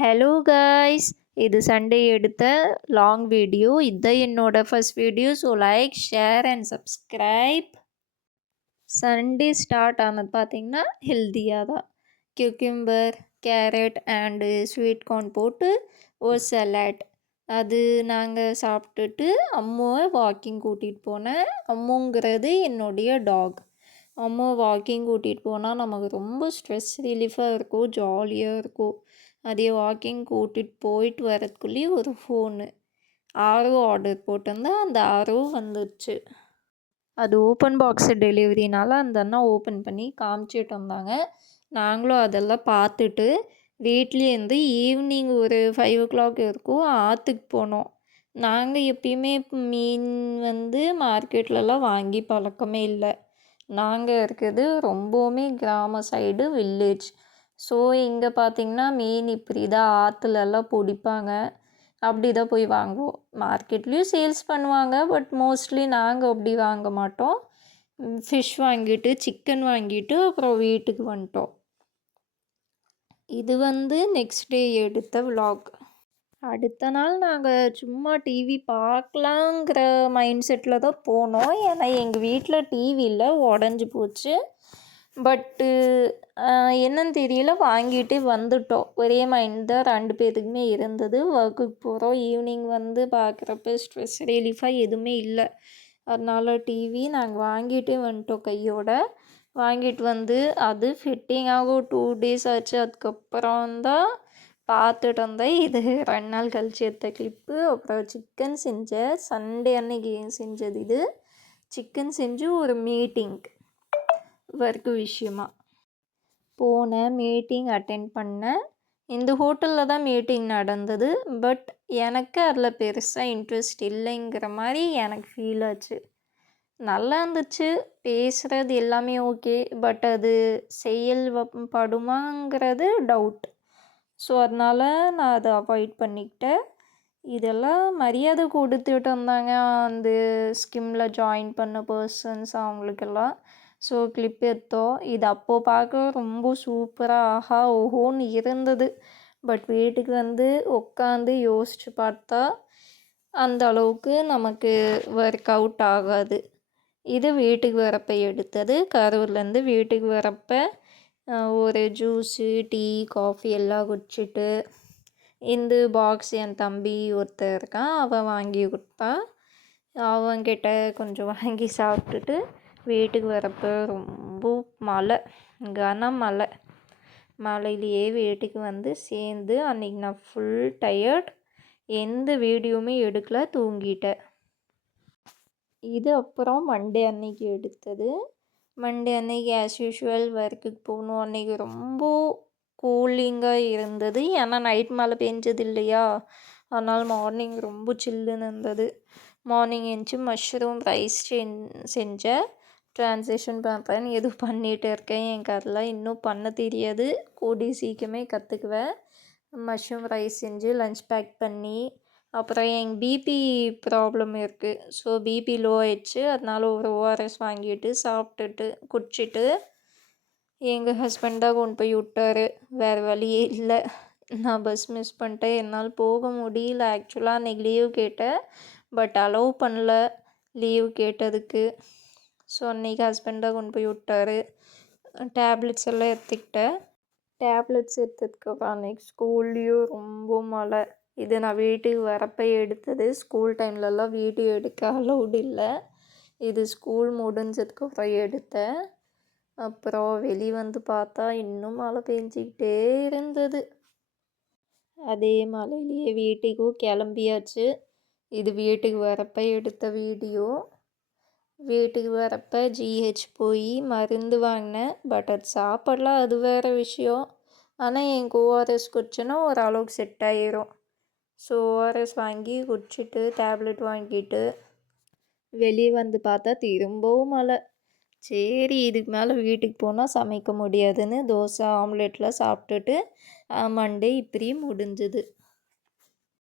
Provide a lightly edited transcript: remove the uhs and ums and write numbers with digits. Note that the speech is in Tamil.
ஹலோ காய்ஸ், இது சண்டே எடுத்த லாங் வீடியோ. இதுதான் என்னோட first video. So like, share and subscribe. Sunday start ஆனது பார்த்திங்கன்னா ஹெல்த்தியாக தான். கியூக்கிம்பர், கேரட் அண்டு ஸ்வீட் கார்ன் போட்டு ஒரு சலாட். அது நாங்கள் சாப்பிட்டுட்டு அம்மாவை வாக்கிங் கூட்டிகிட்டு போனேன். அம்முங்கிறது என்னுடைய டாக். அம்மா வாக்கிங் கூட்டிகிட்டு போனால் நமக்கு ரொம்ப ஸ்ட்ரெஸ் ரிலீஃபாக இருக்கும், ஜாலியாக இருக்கும். அதே வாக்கிங் கூட்டிகிட்டு போயிட்டு வரதுக்குள்ளேயே ஒரு ஃபோனு ஆர்டர் போட்டிருந்தேன். அந்த வந்துடுச்சு. அது ஓப்பன் பாக்ஸு டெலிவரினால அந்த அண்ணா ஓப்பன் பண்ணி காமிச்சிட்டு வந்தாங்க. நாங்களும் அதெல்லாம் பார்த்துட்டு வீட்லேருந்து ஈவினிங் ஒரு 5 o'clock இருக்கும் ஆற்றுக்கு போனோம். நாங்கள் எப்பயுமே மீன் மார்க்கெட்லலாம் வாங்கி பழக்கமே இல்லை. நாங்கள் இருக்கிறது ரொம்பவுமே கிராம சைடு, வில்லேஜ். ஸோ இங்கே பார்த்திங்கன்னா மீன் இப்படி தான் ஆற்றுலலாம் பிடிப்பாங்க. அப்படி தான் போய் வாங்குவோம். மார்க்கெட்லேயும் சேல்ஸ் பண்ணுவாங்க, பட் மோஸ்ட்லி நாங்கள் அப்படி வாங்க மாட்டோம். ஃபிஷ் வாங்கிட்டு, சிக்கன் வாங்கிட்டு அப்புறம் வீட்டுக்கு வந்துட்டோம். இது நெக்ஸ்ட் டே எடுத்த விலாக். அடுத்த நாள் நாங்கள் சும்மா டிவி பார்க்கலாங்கிற மைண்ட் செட்டில் தான் போனோம். ஏன்னா எங்கள் வீட்டில் டிவி இல்லை, உடஞ்சி போச்சு. பட்டு என்னன்னு தெரியல, வாங்கிட்டு வந்துட்டோம். ஒரே மைண்ட் தான் 2 பேருக்குமே இருந்தது. ஒர்க்குக்கு போகிறோம், ஈவினிங் பார்க்குறப்ப ஸ்ட்ரெஸ் ரிலீஃபாக எதுவுமே இல்லை. அதனால் டிவி நாங்கள் வாங்கிட்டு வந்துட்டோம் கையோட. வாங்கிட்டு அது ஃபிட்டிங் ஆகும் 2 days ஆச்சு. அதுக்கப்புறம் தான் பார்த்துட்டு வந்தேன். இது 2 நாள் கழிச்சு எடுத்த கிளிப்பு. அப்புறம் சிக்கன் செஞ்சேன், சண்டே அன்னைக்கு செஞ்சது. இது சிக்கன் செஞ்சு ஒரு மீட்டிங், ஒர்க்கு விஷயமா போனேன். மீட்டிங் அட்டெண்ட் பண்ணேன். இந்த ஹோட்டலில் தான் மீட்டிங் நடந்தது. பட் எனக்கு அதில் பெருசாக இன்ட்ரெஸ்ட் இல்லைங்கிற மாதிரி எனக்கு ஃபீல் ஆச்சு. நல்லா இருந்துச்சு, பேசுகிறது எல்லாமே ஓகே. பட் அது படுமாங்கிறது டவுட். ஸோ அதனால் நான் அதை அவாய்ட் பண்ணிக்கிட்டேன். இதெல்லாம் மரியாதை கொடுத்துட்டு வந்தாங்க அந்த ஸ்கிம்மில் ஜாயின் பண்ண பர்சன்ஸ் அவங்களுக்கெல்லாம். ஸோ கிளிப் எடுத்தோம். இது அப்போது பார்க்க ரொம்ப சூப்பராக ஆஹா ஓஹோன்னு இருந்தது. பட் வீட்டுக்கு உட்காந்து யோசித்து பார்த்தா அந்த அளவுக்கு நமக்கு ஒர்க் அவுட் ஆகாது. இது வீட்டுக்கு வரப்போ எடுத்தது. கரூர்லேருந்து வீட்டுக்கு வரப்போ ஒரு ஜூஸு, டீ, காஃபி எல்லாம் குடிச்சிட்டு இந்த பாக்ஸ் என் தம்பி ஒருத்தர் இருக்கான், அவன் வாங்கி கொடுத்தான். அவன்கிட்ட கொஞ்சம் வாங்கி சாப்பிட்டுட்டு வீட்டுக்கு வரப்போ ரொம்ப மழை, கனமழை. மழையிலேயே வீட்டுக்கு சேர்ந்து அன்றைக்கி நான் ஃபுல் டயர்ட். எந்த வீடியோவுமே எடுக்கல, தூங்கிட்டேன். இது அப்புறம் மண்டே அன்னைக்கு எடுத்தது. மண்டே அன்னைக்கு ஆஸ் யூஷுவல் ஒர்க்குக்கு போகணும். அன்றைக்கி ரொம்ப கூலிங்காக இருந்தது. ஏன்னா நைட் மழை பெஞ்சது இல்லையா, அதனால் மார்னிங் ரொம்ப சில்லுன்னு இருந்தது. மார்னிங் எழுந்துச்சி மஷ்ரூம் ரைஸ் செஞ்சேன். ட்ரான்ஸ்லேஷன் பண்ணுறேன்னு எதுவும் பண்ணிகிட்டு இருக்கேன். எனக்கு அதெல்லாம் இன்னும் பண்ண தெரியாது, கூடிய சீக்கிரமே கற்றுக்குவேன். மஷ்ரூம் ரைஸ் செஞ்சு லன்ச் பேக் பண்ணி, அப்புறம் எங்கள் பிபி ப்ராப்ளம் இருக்குது. ஸோ பிபி லோ ஆயிடுச்சு. அதனால் ஒரு ஓஆர்எஸ் வாங்கிட்டு சாப்பிட்டுட்டு குடிச்சிட்டு எங்கள் ஹஸ்பண்ட் தான் கொண்டு போய் விட்டாரு. வேறு வழியே இல்லை. நான் பஸ் மிஸ் பண்ணிட்டேன், என்னால் போக முடியல. ஆக்சுவலாக அன்றைக்கி லீவ் கேட்டேன், பட் அலோவ் பண்ணல லீவ் கேட்டதுக்கு. ஸோ அன்றைக்கி ஹஸ்பண்ட் தான் கொண்டு போய் விட்டாரு. டேப்லெட்ஸ் எல்லாம் எடுத்துக்கிட்டேன். டேப்லெட்ஸ் எடுத்ததுக்கப்புறம் அன்றைக்கி ஸ்கூல்லேயும் ரொம்ப மழை. இது நான் வீட்டுக்கு வரப்போ எடுத்தது. ஸ்கூல் டைம்லலாம் வீடியோ எடுக்க அலௌடு இல்லை. இது ஸ்கூல் முடிஞ்சதுக்கப்புறம் எடுத்தேன். அப்புறம் வெளியே பார்த்தா இன்னும் மழை பெஞ்சிக்கிட்டே இருந்தது. அதே மழையிலேயே வீட்டுக்கும் கிளம்பியாச்சு. இது வீட்டுக்கு வரப்போ எடுத்த வீடியோ. வீட்டுக்கு வரப்போ ஜிஹெச் போய் மருந்து வாங்கினேன். பட் அது சாப்பிடலாம், அது வேறு விஷயம். ஆனால் என் ஓஆர்எஸ் குடிச்சேன்னா ஓரளவுக்கு செட் ஆகிரும். ஸோ ஓஆர்எஸ் வாங்கி குடிச்சிட்டு டேப்லெட் வாங்கிட்டு வெளியே பார்த்தா திரும்பவும் மழை. சரி, இதுக்கு மேலே வீட்டுக்கு போனால் சமைக்க முடியாதுன்னு தோசை ஆம்லெட்லாம் சாப்பிட்டுட்டு மண்டே இப்படியும் முடிஞ்சுது.